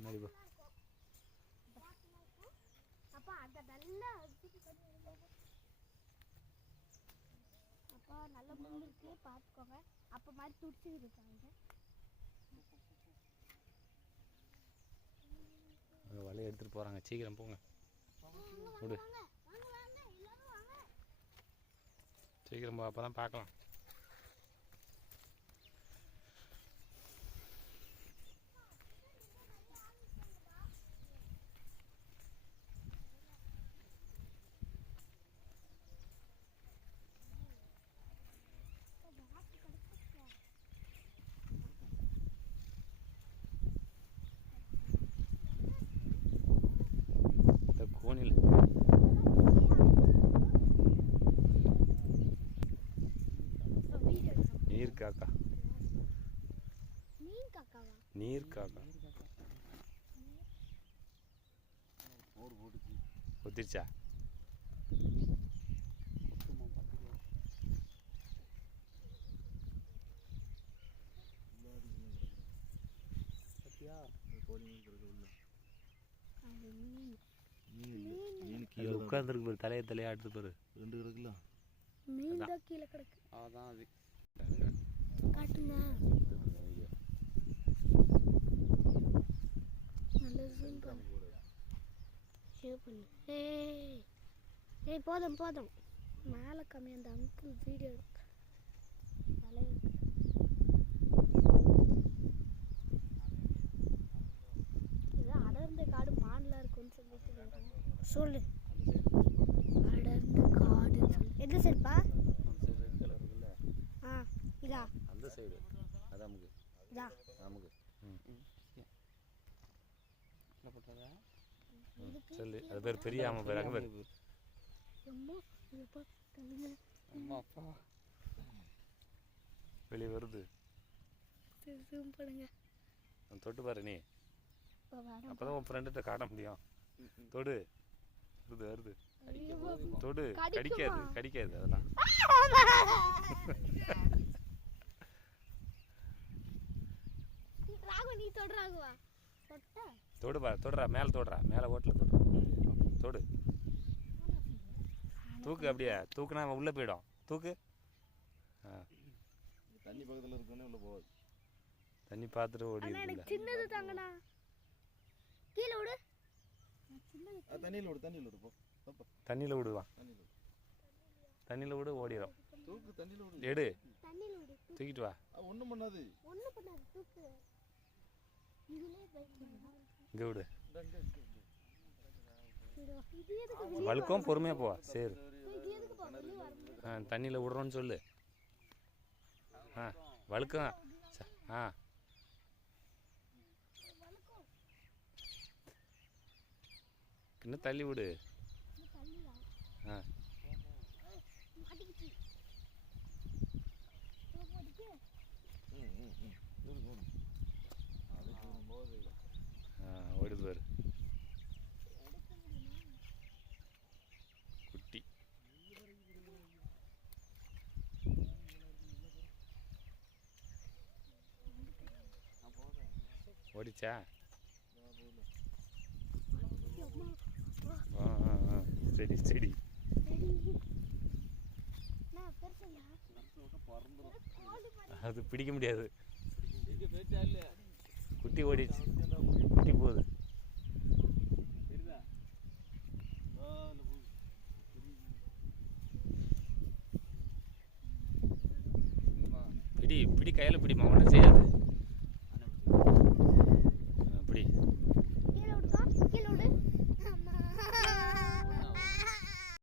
முன்னாடி போ. அப்பா அந்த நல்லா அப்பா நல்ல முள் இருக்கு பார்த்துக்கோங்க. அப்போ மாதிரி துடிச்சுக்கிட்டு இருக்காங்க. வலையை எடுத்துகிட்டு போகிறாங்க. சீக்கிரம் போங்க. விடு சீக்கிரம் போ, அப்போ தான் பார்க்கலாம். கோணில் நீர் காக்கா. நீர் காக்கா ஒத்திருச்சா? உட்காந்துருக்கு பாரு, தலையை தலையாடுது பாரு. 2 இருக்குல்ல, மீன் தான் கீழே கிடக்கு. அதான் அது காட்டுங்க. நல்ல ஜூம் பண்ணு. ஷேர் பண்ணு. ஏய் போதும் போதும். மேலே கம்மி அந்த அங்கிள் வீடியோ எடுக்க தலையை எடுக்க. இது அடர்ந்த காடு மாடலாக இருக்குன்னு சொல்லிட்டு சொல்லு. அடர்ந்த காடு சொல்லு. எந்த சைடுப்பா? ஆ இதா அந்த சைடு. அதான் நமக்கு இதா நமக்கு சொல்லு. அது பேர் பெரிய ஆமை பேர். அங்கே பேர் வெளியே வருது. தொட்டு பாரு நீ, அப்பதான் உன் ஃப்ரெண்ட்ட காட்ட முடியும். தொடு. வருது வருது. தொடு. கடிக்காது கடிக்காது அதெல்லாம். தொடுப்பா, தொடுறா, மேலே தொடுறா, மேலே ஓட்டில் தொடுறா. தொடு. தூக்கு. அப்படியே தூக்குனா உள்ளே போயிடும். தூக்கு. தண்ணி பக்கத்தில் இருக்குன்னு உள்ள போகாது. தண்ணி பார்த்துட்டு ஓடி. சின்னது தாங்கண்ணா. கீழே விடு. தண்ணியில் விடு. தண்ணியில் விடு. போ. தண்ணியில் விடுவான். தண்ணியில் விடு, ஓடிடும். தூக்கு. தண்ணியில் விடு. எடு. தண்ணியில் விடு. தூக்கிட்டு வா. ஒன்றும் பண்ணாது. ஒன்றும் பண்ணாது. தூக்கு. இதுலயே இங்கே விடு. வழுக்கம் பொறுமையாக போவா. சரி. தண்ணியில் விடுறோன்னு சொல்லு. வழுக்கம். இன்னும் தள்ளி விடு. ஓடுது பாரு குட்டி. ஓடிச்சா? சரி சரி. அது பிடிக்க முடியாது. குட்டி ஓடிச்சு. குட்டி போகுது. பிடி பிடி, கையில் பிடிமா, ஒன்றும் செய்யாது.